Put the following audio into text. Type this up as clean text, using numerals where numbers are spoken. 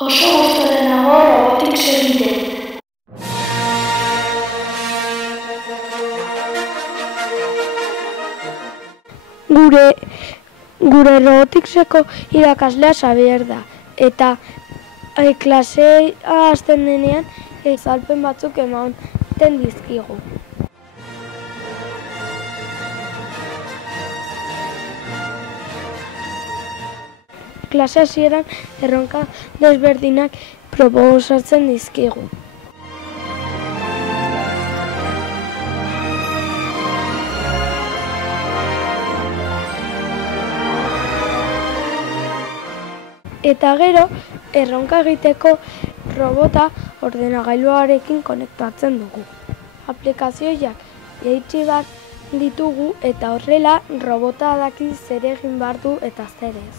Oso gustuko nago robotics egiten. Gure roboticseko irakaslea Xabier da, eta klasea hasten denean azalpen batzuk ematen dizkigu. Klase hasieran erronka desberdinak proposatzen dizkigu. Eta gero, erronka egiteko robota ordenagailuarekin konektatzen dugu. Aplikazioak jaitsi behar ditugu eta horrela robota daki zer egin behar du eta zer ez.